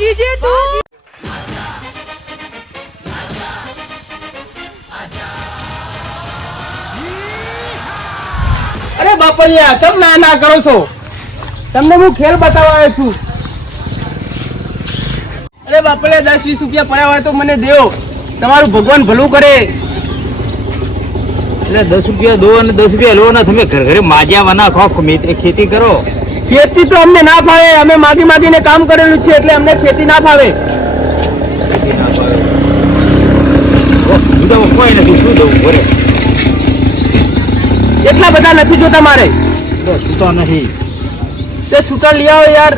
जीजे तू અરે બાપલિયા કેમ ના કરો છો? તમને હું ખેલ બતાવવા આવ્યો છું. અરે બાપલિયા 10-20 રૂપિયા પડ્યા હોય તો મને દેવો, તમારું ભગવાન ભલું કરે. એટલે 10 રૂપિયા દો અને 10 રૂપિયા લો ને તમે ઘર ઘરે માજ્યા વના ખો ખેતી કરો. ખેતી તો અમને ના ફાવે, અમે માગીને કામ કરેલું છે એટલે અમને ખેતી ના ફાવે. કોઈ નથી, શું દઉં ઘરે? એટલા બધા નથી જોતા મારે. છૂટો નહીં તે છૂટા લઈ આવો યાર.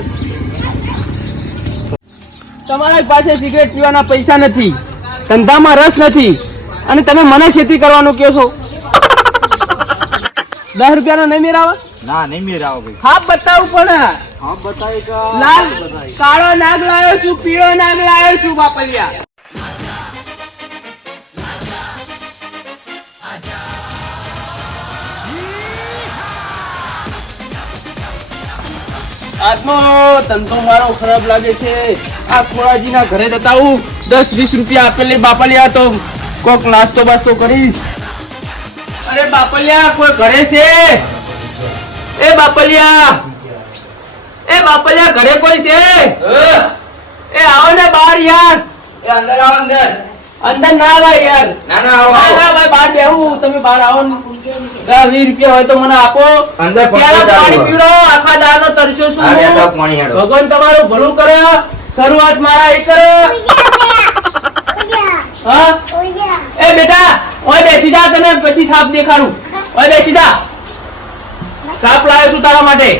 તમારા પાસે સિગરેટ પીવાના પૈસા નથી, ધંધામાં રસ નથી, અને તમે મને ખેતી કરવાનું કહો છો. 10 રૂપિયાનો નહીં મેળાવે? ના નહીં મેરાવો ભાઈ. હા બતાવું પડે. હા બતાવી કે લાલ કાળો નાગ લાવ્યો છું, પીળો નાગ લાવ્યો છું બાપલિયા. આજનો ધંધો મારો ખરાબ લાગે છે. આ ખોળાજીના ઘરે જતા હું 10-20 રૂપિયા આપેલી બાપલિયા તો કોક નાસ્તો બાસ્તો કરીશ. અરે બાપલિયા કોઈ ઘરે છે? એ બાપલિયા ઘરે કોઈ છે? એ આવો ને બહાર યાર. એ અંદર આવો અંદર. અંદર ના ભાઈ યાર. ના આવો ના ભાઈ બહાર બેહું. તમે બહાર આવો ને 10-20 રૂપિયા હોય તો મને આપો. અંદર પાણી પીવડો. આખા દાડનો તરસ્યો છું. પાણી હેડો. ભગવાન તમારું ભલું કરે. શરૂઆત મારા એ કરે. હા એ બેટા ઓય બેસી જા, તને પછી સાપ દેખાડું. ઓય બેસી જા, સાપ લાવ્યો છું તારા માટે.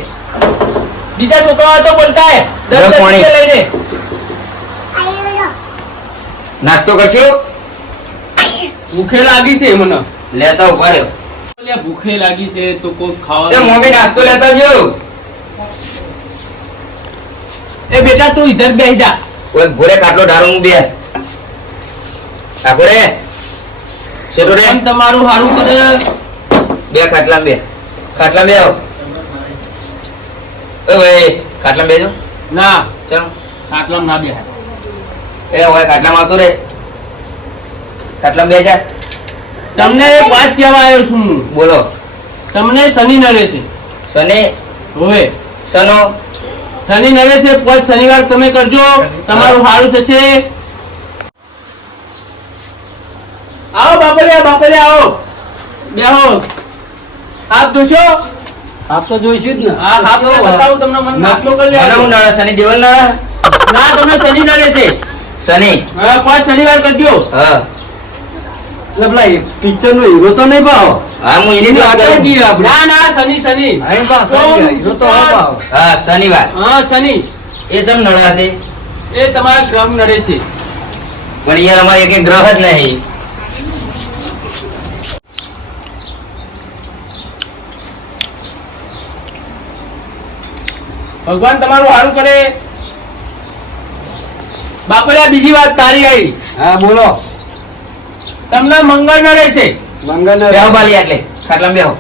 બીજા છોકરાઓ તો બોલતા હે 10 રૂપિયા લઈને. નાસ્તો કરશો? ભૂખે લાગી છે મને. લેતા ઉભા રહ્યો. ભૂખે લાગી છે તો કોઈ એ ખાવા. મમ્મી નાસ્તો લેતા જો. એ બેટા તું ઇધર બેસી જા. ઓય ભોરે કાટલો ડારો હું બે. આ ભોરે છેટો રે. તમારું હારું કરે. બે ખાટલા બે આવો. એ ભાઈ ખાટલા બેજો. ના ચાલ ખાટલામાં ના બેહાય. એ ઓય ખાટલામાં આવતો રે. ખાટલા બે જા. તમને એક વાત કહેવા આવ્યો છું હું. બોલો. તમને શનિ નડે છે. શનિ હોવે સનો શનિ નડે છે. 5 શનિવાર તમે કરજો, તમારું સારું થશે. આવો બાપલિયા આવો. બેહો. હાથ ધોશો? આપ તો જોઈશું જ ને. હા હાથ બતાવું તમને. મને નાસ્તો કરી મને લેવાનો. હું નડે શનિ દેવલ નડે. ના તમને શનિ નડે છે. શનિ હા 5 શનિવાર કરજો. હા પિક્ચર નો હીરો તો નહીં ભાવ. હા હું એની વાત કરું. ના શનિ હા શનિવાર. હા શનિ એ જમ નડાતે. એ તમારા ગ્રહ નડે છે. પણ યાર અમારે એક ગ્રહ જ નહીં. ભગવાન તમારું સારું કરે. બાપલિયા બીજી વાત તારી આવી. હા બોલો. તમને મંગળ નડે છે. બેહો બાલી એટલે ખાટલામાં બેહો.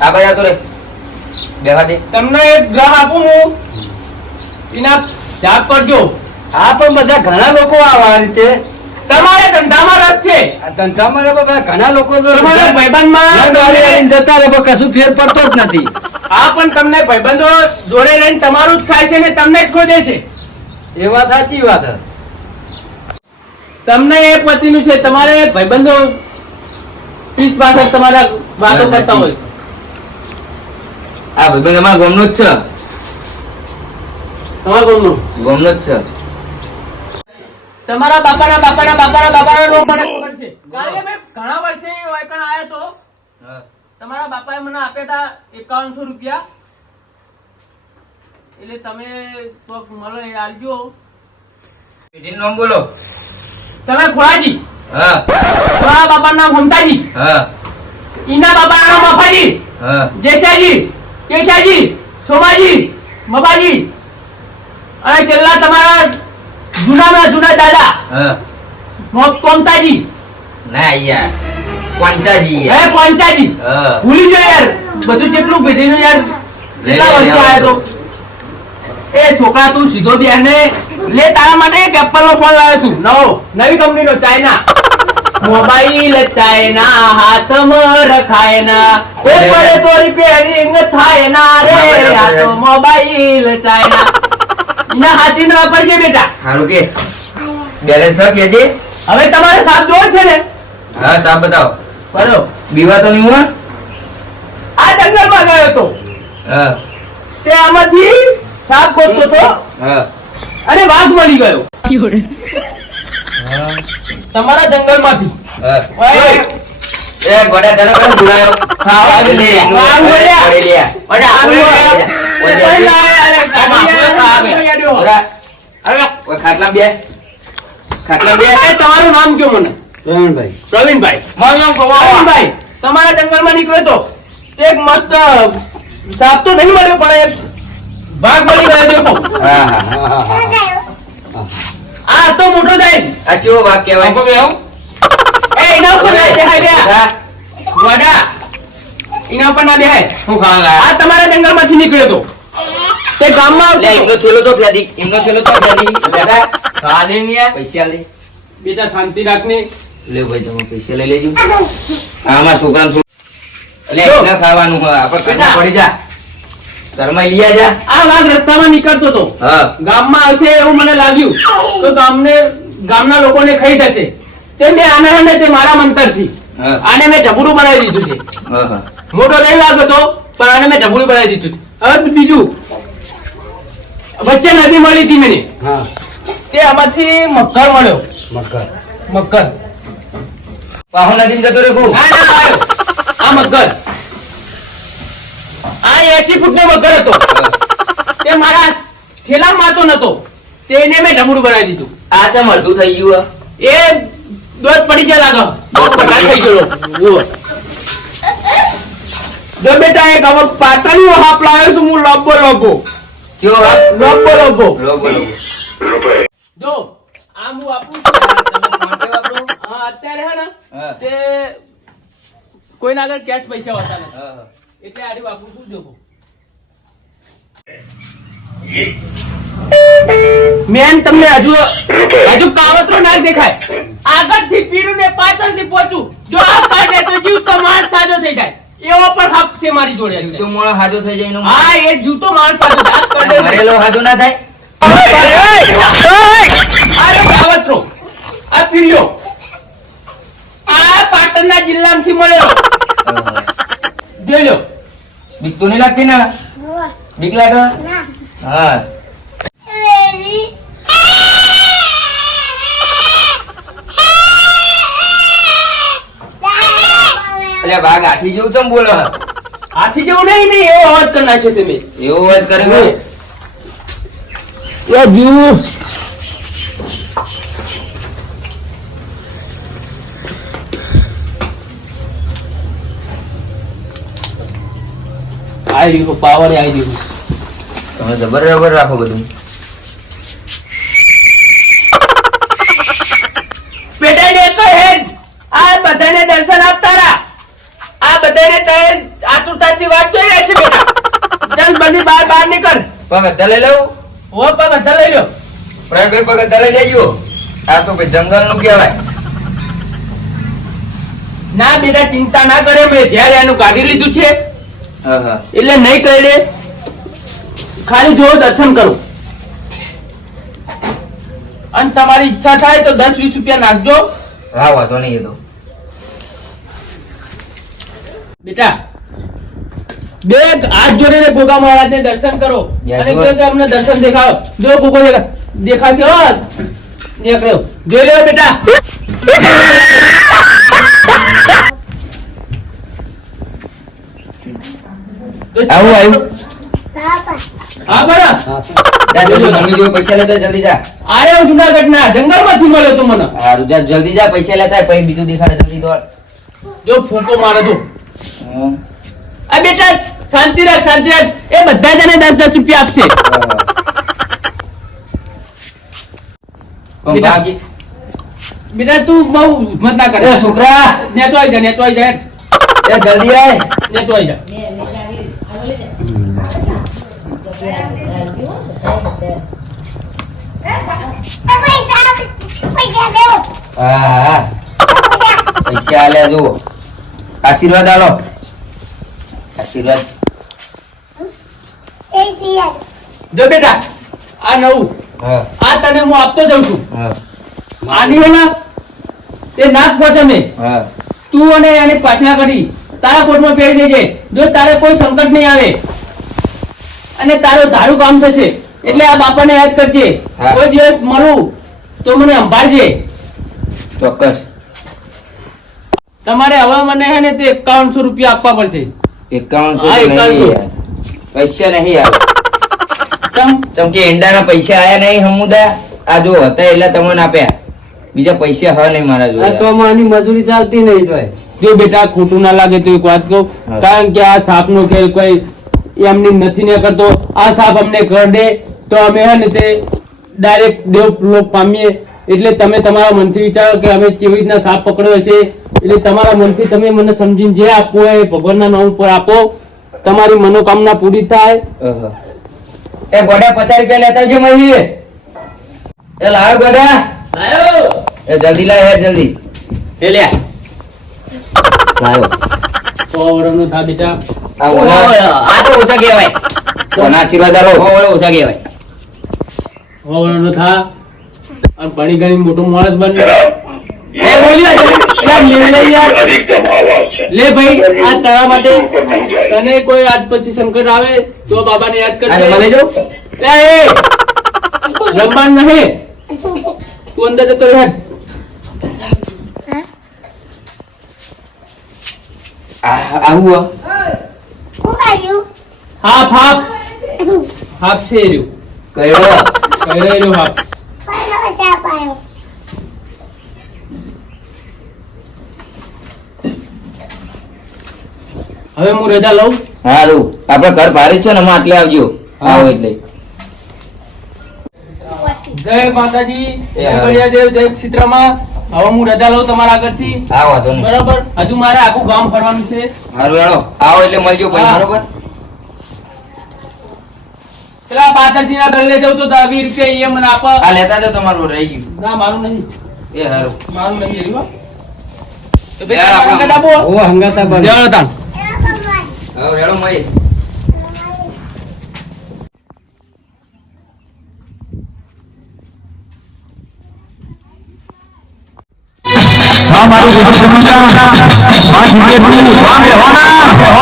આ બાજુ આવતો રે. બેહવા દે. તમને એક ગ્રહ આપું હું, એના જાપ કરજો. હા પણ બધા ઘણા લોકો આવા રીતે તમારે ધંધામાં રસ છે. આ ધંધામાં ઘણા લોકો તો તમારા ભાઈબંધમાં જતા રહે પણ કશું ફેર પડતો જ નથી. હા પણ તમને ભાઈબંધો જોડે રહીને તમારું જ ખાય છે ને તમને જ ખોદે છે. એ વાત સાચી વાત. તમને એ પતિનું છે. તમારે ભાઈબંધો 30 પાછળ તમારા વાતો કરતા હોય. આ ભાઈબંધ અમારા ગામનો જ છે. તમારા ગામનું ગામનો જ છે. તમારા બાપાનો નો મને ખબર છે. કાલે મેં ઘણા વર્ષે વાયકણ આવ્યો તો. તમારા બાપાએ મને આપ્યા હતા 5100 રૂપિયા. એટલે તમે તો મળો એ આલજો. પેઢીનું નામ બોલો. તમે ખોળાજી. હા તમારા બાપાનું નામ હમતાજી. હા ઈના બાપાનું નામ મફાજી. હા જેસાજી, કેશાજી, સોમાજી, મબાજી, અને છેલ્લા તમારા જૂના દાદા હા કોમતાજી. ના યાર કોંચાજી હે કોંચાજી. હા ભૂલી ગયો યાર બધું કેટલું પેઢીનું યાર. કેટલા વર્ષો આયા તો. એ છોકરા તું સીધો બેન ને લે તારા માટે એક એપલ નો ફોન લાવ્યો છું નવો નવી કંપનીનો ચાઇના મોબાઈલ ચાઇના હાથમાં રખાય ના એ પડે તો રિપેરિંગ થાય ના રે આ તો મોબાઈલ ચાઇના ઇના હાથીનો વાપરજે બેટા હારું કે બેલેન્સ કેજે હવે તમારે સાપ જોવો છે ને હા સાહેબ બતાવો બરો બીવા તો નહીં હું આ જંગલમાં ગયો તો હા તે આમાંથી સાપ ગોતતો તો હા અને વાઘ મળી ગયો તમારા જંગલમાંથી હા ઓય, એ ગોડા તને કોણ બોલાયો વાઘ લે વાઘ બોલ્યા. ઓરે લે અરે આ બોલ્યા. અરે ઓરા ઓ ખાટલા બે એ તમારું નામ કયો મને પ્રવીણભાઈ પ્રવીણભાઈ મારું નામ પ્રવીણભાઈ તમારા જંગલમાં નીકળ્યો તો તે એક મસ્ત સાપ તો નહીં મળ્યો પણ એક વાઘ મળી ગયો દેખો હા હા આ તો મોટો જાય આ ચેવો વાગ કહેવાય એ એના ઉપર ના બેહાય બે હા વડા એના ઉપર ના બેહાય શું ખાવા લાયા? આ તમારા જંગલમાંથી નીકળ્યો તો તે ગામમાં લે આવતો એમનો છેલ્લો ચોક લાદી એમનો છેલ્લો ચોક લાદી બેટા ખાને નહીં આ. પૈસા લે બેટા શાંતિ રાખને લે ભાઈ તમે પૈસા લઈ લેજો આમાં છોકરાને એટલે જો. એને ખાવાનું આપણે બેટા. પડી જા ઘરમાં ઈયા જા આ વાઘ રસ્તામાં નીકળતો તો હા ગામમાં આવશે એવું મને લાગ્યું તો ગામના લોકોને ખાઈ જશે તે મેં આને તે મારા મંતરથી હા આને મેં ઢબુડું બનાવી દીધું છે હા હા મોટો નહીં વાઘ હતો પણ આને મેં ઢબુડું બનાવી દીધું છે. હવે બીજું વચ્ચે નદી મળી હતી મને હા તે આમાંથી મગર મળ્યો મકર મગર પાહો નદીમ જતો રે કુ ના ના આવ્યો આ મગર આ 80 ફૂટનો મગર હતો તે મારા થેલામાં મારતો નતો તેને મેં ઢબુડું બનાવી દીધું આ છે મળતું થઈ ગયું એ દોધ પડી ગયા લાગો દોધ પટાઈ થઈ ગયો જુઓ. જો બેટા એક હવે પાતળું હાપ લાવ્યો છું હું લોબો લોબો ચેવો વાગ લોબો લોબો લોગો લોગો જો આમ હું આપું છું તમે ફોન પે વાપરો હા અત્યારે હે ને હા તે કોઈના આગળ કેશ પૈસા હોતા નથી હા હા એટલે આડી વાપરું છું જોકો મેન તમને હજુ કાવતરો ના દેખાય આગળથી પીરું ને પાછળથી પહોંચું જો આ કાઢે તો જીવ તો માણસ સાજો થઈ જાય એવો પણ હક છે મારી જોડે તું અત્યારે. મોણો હાજો થઈ જાય એનો હા એ જૂતો માણસ સાજો થાય. આ કાઢે તો- મરેલો હાજો ના થાય અરે કાવતરો આ પીર્યો આ પાટણના જિલ્લામાંથી મળેલો જોઈ લો બીક તો નહીં લાગતી ને બીક લાગે હા એટલે વાઘ હાથી જેવું ચમ બોલો હાથી જેવું નહીં એવો અવાજ કરી નાખ્યો તમે એવો અવાજ કર્યો આવી ગયો પાવર આવી ગયો તમે જબર જબર રાખો બધું બેટા દેખો હેડ આ બધાને દર્શન આપતા રહા આ બધાને તારે આતુરતાથી વાત જોઈ રહી છે બેટા જલ્દ બધી બહાર નીકળ પગ અદ્ધા લઈ લઉં હો પગ અધા લઈ લો ફ્રેન્ડ ભાઈ પગ અદ્ધા લઈ લેજો આ તો ભાઈ જંગલ નું કહેવાય ના બેટા ચિંતા ના કરે મેં જ્યારે એનું કાઢી લીધું છે હા હા એટલે નહીં કરે ખાલી જો દર્શન કરો અને તમારી ઈચ્છા થાય તો 10-20 રૂપિયા નાખજો હા વાંધો નહીં એ તો બેટા બે હાથ જોડીને ગોગા મહારાજને દર્શન કરો યા અને જો. જો અમને દર્શન દેખાડો જો ગોગો દેખાશે હો દેખાડો જોઈ લો બેટા આવું આવ્યું હા બરા જા જલ્દી મમ્મી જોડે પૈસા લેતા જલ્દી જા આરે હું જુનાગઢ ના જંગલ માંથી મળ્યો તો મને હારું જા જલ્દી જા પૈસા લેતા પછી બીજું દેખાડે જલ્દી દોડ જો ફૂંકો મારે તો હમ. આ બેટા શાંતિ રાખ એ બધા જને 10-10 રૂપિયા આપશે પણ બાકી બેટા તું બહુ મત ના કરે એ છોકરા નેતો આવી જા એ જલ્દી આય નેતો આવી જા હા પૈસા આલે જો આશીર્વાદ આલો આશીર્વાદ જો બેટા આ નવું હા આ તને હું આપતો જાઉં છું હા આની હે ને તે નાક પહોંચે મેં હા તું અને એની પાછના કરી તારા કોટમાં પહેરી દેજે જો તારે કોઈ સંકટ નહીં આવે અને તારું ધારું કામ થશે એટલે આ બાપાને યાદ કરજે હા. કોઈ દિવસ મળું તો મને સંભાળજે ચોક્કસ તમારે હવે મને હે ને તે 5100 રૂપિયા આપવા પડશે 5100 હા, નહીં 5100. યાર. પૈસા નહીં યાર તમ ચમકે એંડાના પૈસા આયા નહીં હમુદા આ જો હતા એટલે તમને આપ્યા બીજા પૈસા હ નહીં મારા આ જોડે ચોમાની મજૂરી ચાલતી નહીં જોય. જો બેટા ખોટું ના લાગે તો એક વાત કહું હા. કારણ કે આ સાપનો ખેલ કોઈ એમની નથી ને કરતો આ સાપ અમને કર દે તો અમે હે ને તે ડાયરેક્ટ દેવ લોક પામીએ એટલે તમે તમારા મનથી વિચારો કે અમે કેવી રીતના સાપ પકડ્યો હશે એટલે તમારા મનથી તમે મને સમજીને જે આપવું હોય એ ભગવાનના નામ ઉપર આપો તમારી મનોકામના પૂરી થાય ઓહો. એ ગોડા 50 રૂપિયા લેતા આવજો મહી એ લાવ ગોડા એ જલ્દી લાવ યાર જલ્દી એ લે લાવો 100 વર્ષનું થા બેટા આ ઓલા આ તો ઓછા કહેવાય કોના આશીર્વાદ આલો ઓછા કહેવાય 100 વર્ષનું થા અને ભણી ગણી મોટો માણસ બન એ બોલ્યા લે યાર अधिकतम आवाज है લે ભાઈ આ તારા માટે તને કોઈ આજ પછી સંકટ આવે તો બાબાને યાદ કરજે અરે મને જો લે એ રમવાનું નહીં તું અંદર જતો રહે આવું હાફ હાફ હાફ છે રહ્યું કયો કઈ રહ્યું હાફ હવે હું રજા લઉં હારું આપડે ઘર ભારે જ છે ને આટલે આવજો આવો એટલે જય માતાજી એ જય હા. બળિયાદેવ જય સીતરામા હવે હું રજા લઉં તમારા આગળથી આ વાંધો નહીં બરાબર હજુ મારે આખું ગામ ફરવાનું છે હારું હેડો આવો એટલે મળજો પછી હા. બરોબર પેલા પાથરજી ના ગલ્લે જવું તો 20 રૂપિયા એ મને આપો આ લેતા જાઓ તમારું રહી ગયું ના મારું નહીં એ હારું મારું નહીં રહ્યું હો. તો યાર, ભાઈ આપણે- કાકા આપો. ઓ હંગાતા બન. જય તાણ. હવે હેડો મળી હા મારું ગુજરાત સમાચાર 5 મિનિટનું કામ રહેવાના